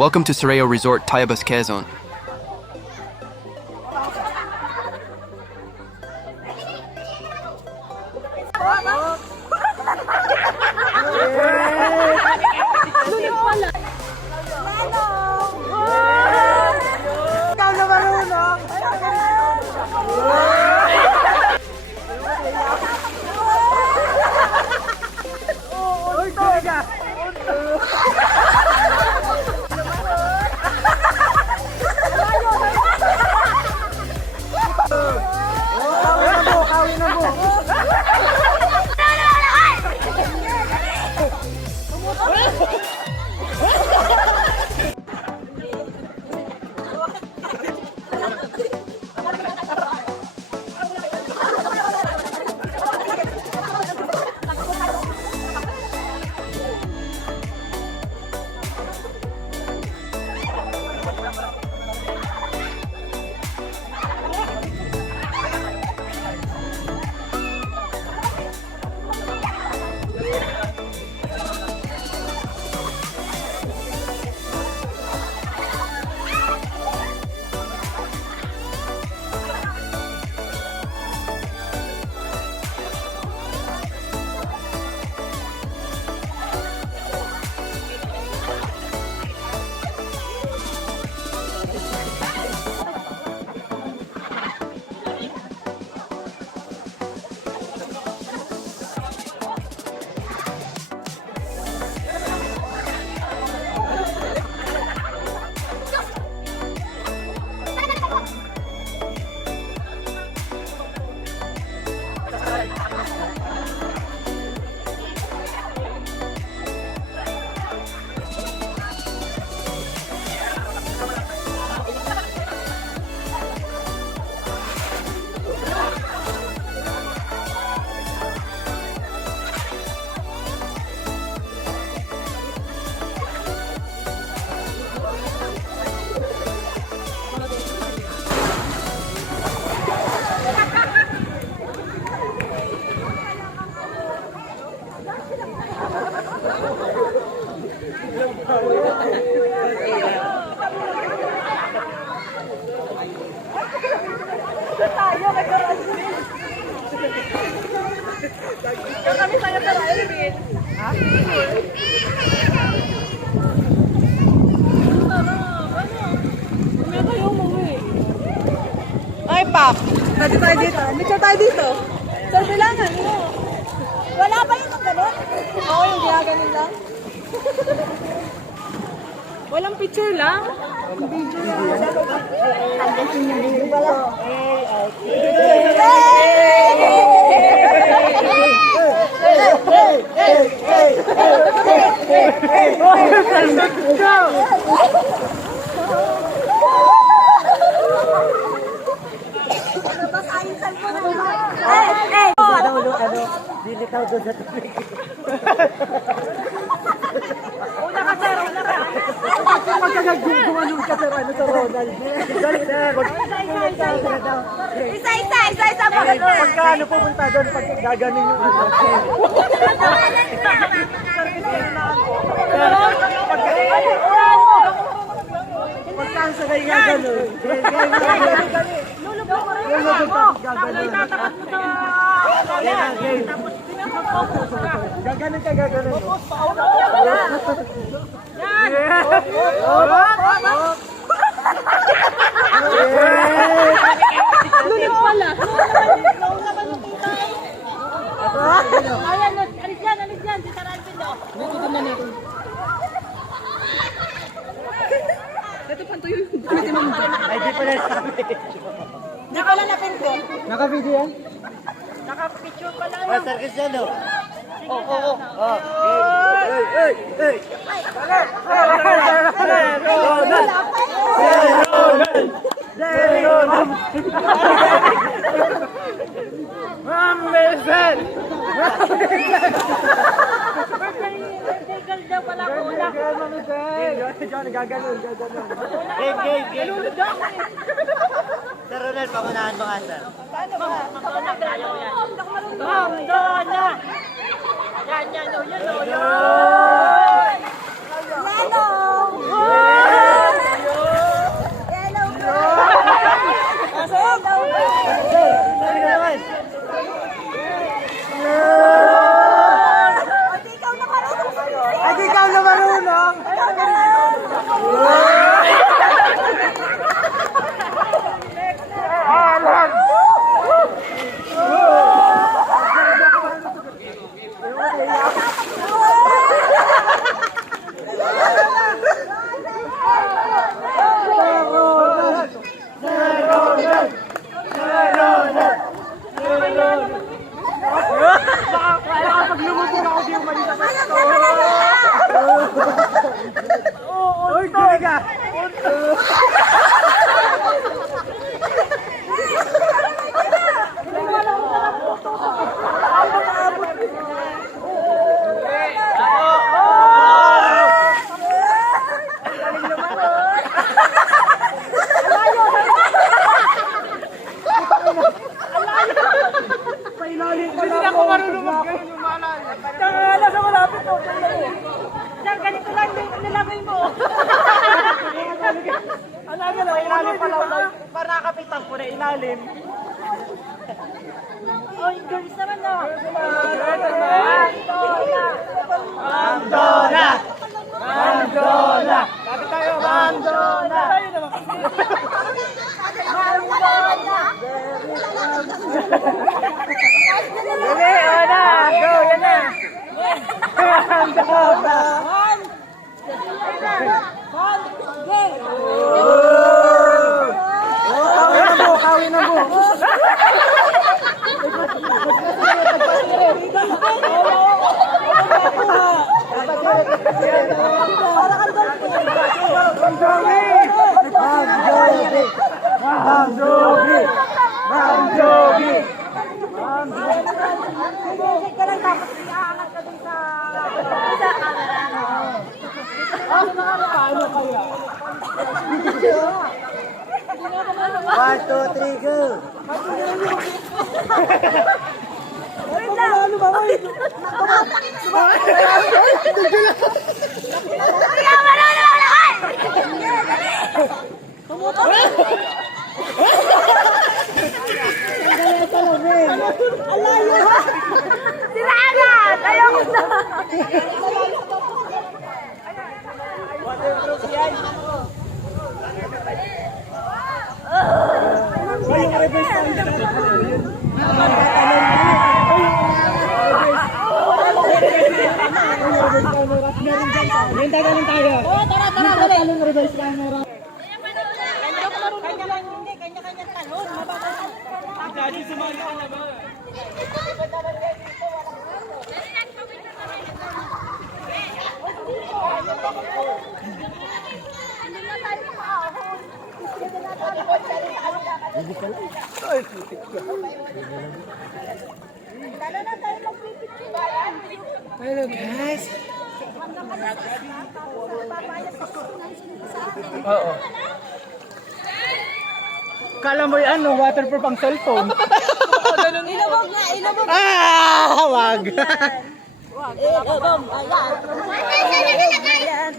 Welcome to Soreo Resort, Tayabas, Quezon. Ay, Pap! Pwede tayo dito. Picture tayo dito. Sir, bilangan mo. Wala pa yung gano'n? Oo, yung ginaganin lang. Walang picture lang? Video lang. Tanggasin yung video pala. Dilitaw doon sa tubig. Una ka, sir. Una ka. Pagkagagumulong ka sa ano sa Ronald. Dali na. Isa pa. Pagka ano pupunta doon, pag gaganin yung ano. Pagka ang sagay gaganon. Lulubog mo rin ako. Gaganon. Tatapat mo sa... Tapos pinapapos ka. Gaganon ka, gaganon. Yan! Lulubog pala. Ayan, alis yan. Sisaraan din daw. Dito na nito. Ito pa tuyo yung gamitin mo. Ay, di pala sabi. Di pala napinto. Naka-video yan? Naka-picture pala. Master Cristiano. Oo. Mambesan! Birthday girl daw pala ko. Wala ko. Gaganon. Game. Lulubog daw ako eh. Sir Ronald, pangunahan mo nga, sir. Paano ba? Nagdalaw yan. Doon na. Yan. Leno! na marunong. Alan! Kapag lumubog ako di umalis sa pwesto. Uy, gini ka! Hindi na ako marunong mag-ganyan yung malay. Tsaka nasa malapit ako. Diyan, ganito lang nilagay mo. Alaga lang, ilalim pala. Para nakapitan ko na ilalim. Oy, girls naman no. Mandona! Mandona! Sabi tayo, Mandona! Tayo naman. Dali, Ana! Go, yan na! Mandona! Kawin na buo! One, two, three, go! Wait lang. Kaya marunong ako lahat. Alayo ha. Siragan. Ayoko na. Yung reverse time na yun. Meron tagalin tayo. Oo, tara, dali. Talong reverse camera. Kanya-kanya talon. Daddy, sumali ka naman. Hindi na tayo makaahon. Hindi na tayo Ay, putik ka. Tala na tayo magpipicture. Hello guys. Oo. Kala mo yan, no? Waterproof ang cellphone. Ilabog nga, ilabog. Ah! Wag! Ilabog, ayan. Ayan.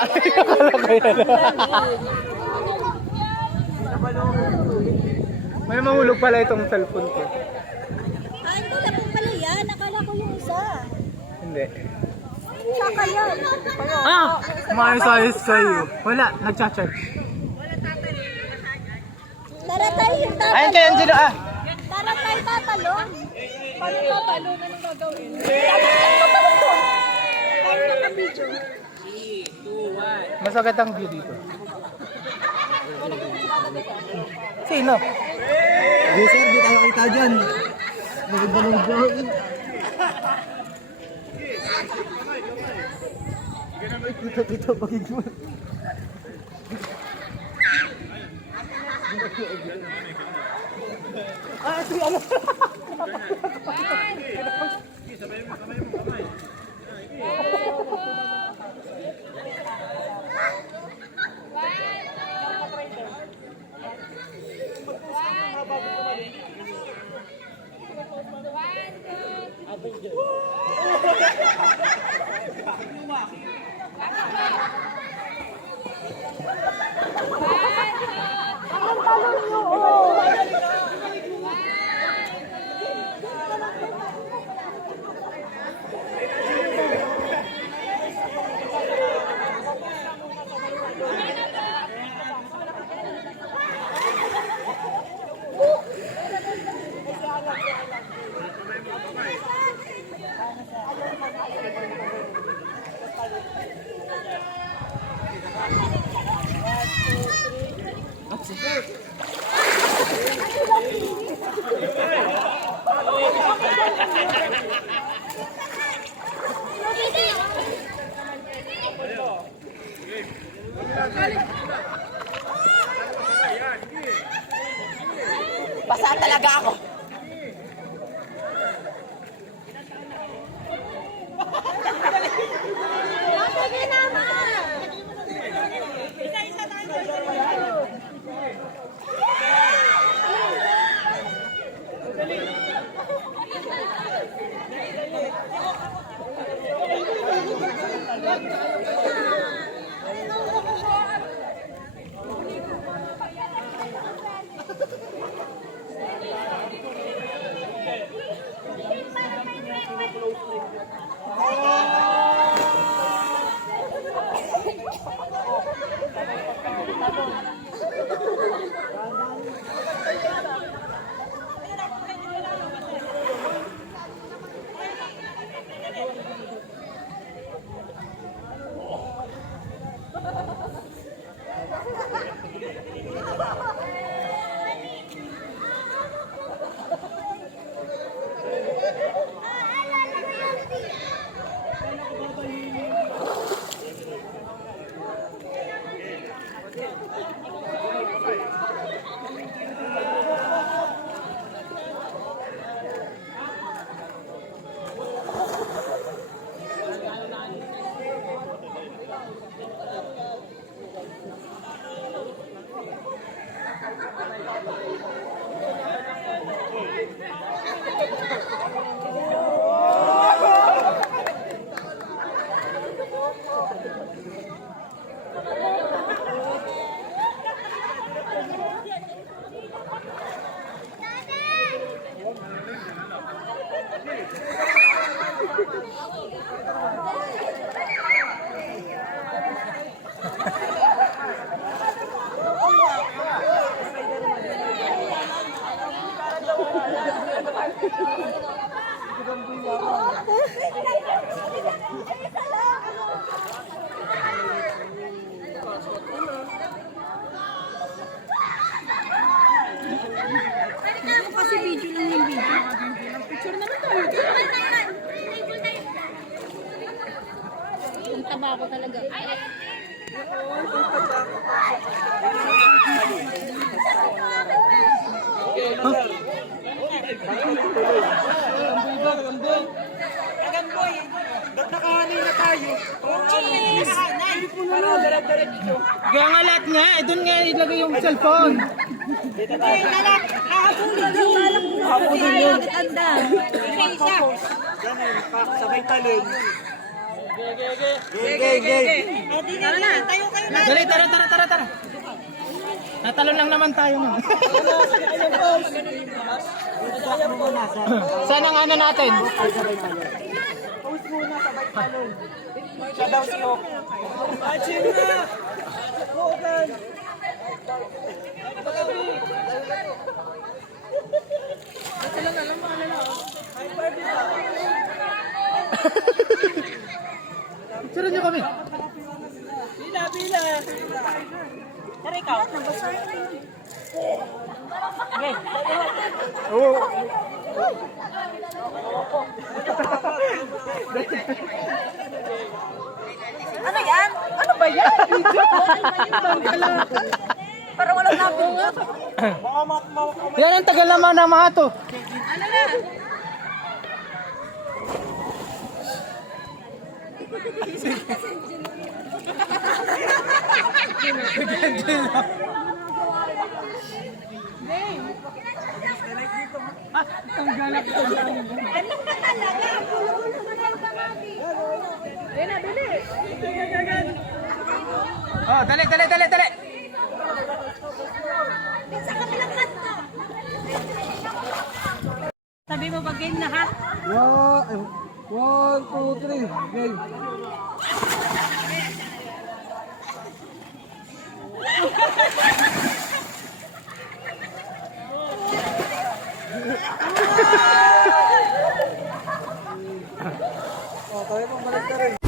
Akala ko yan. May mahulog pala itong cellphone ko. Ah, hindi na po pala yan. Nakala ko yung isa. Hindi. Tsaka yan. Ah! Maayos-ayos kayo. Wala, nagcha-charge. Tara tayo yung tatalon. Ayun kay Angelo ah! Tara tayo tatalon. Paano tatalon? Anong gagawin? Paano naka-video? Masagat ang view dito. Sino? Hindi sir, di tayo kita dyan. Nagbanong-banong. Kita pagigman. Ah, ito yung Basa talaga ako. Sige naman! Isa-isa tayo. Kasi video lang yung video. Picture naman tayo. Ang taba ko talaga. Nagkakahanin na tayo. Para diretso. Kaya nga lahat nga, doon nga ilagay yung cellphone. Sabay talon. Dali, tara. Natalon lang naman tayo na. Saan ang ano natin? Pause muna, sabay talon. Siya daw si Hawk. Action na! Hogan! Picture niyo kami. Bila! Tara ikaw. Ano yan? Ano ba yan? Parang walang napin. Yan ang tagal naman ng mga to. Ano na? Ang galak ko. Ano ka talaga? Dili. Oh, dali. Sa kabilang kanto. Sabi mo ba game na ha? 1, 2, 3. Game. Tayo pang balik ka rin.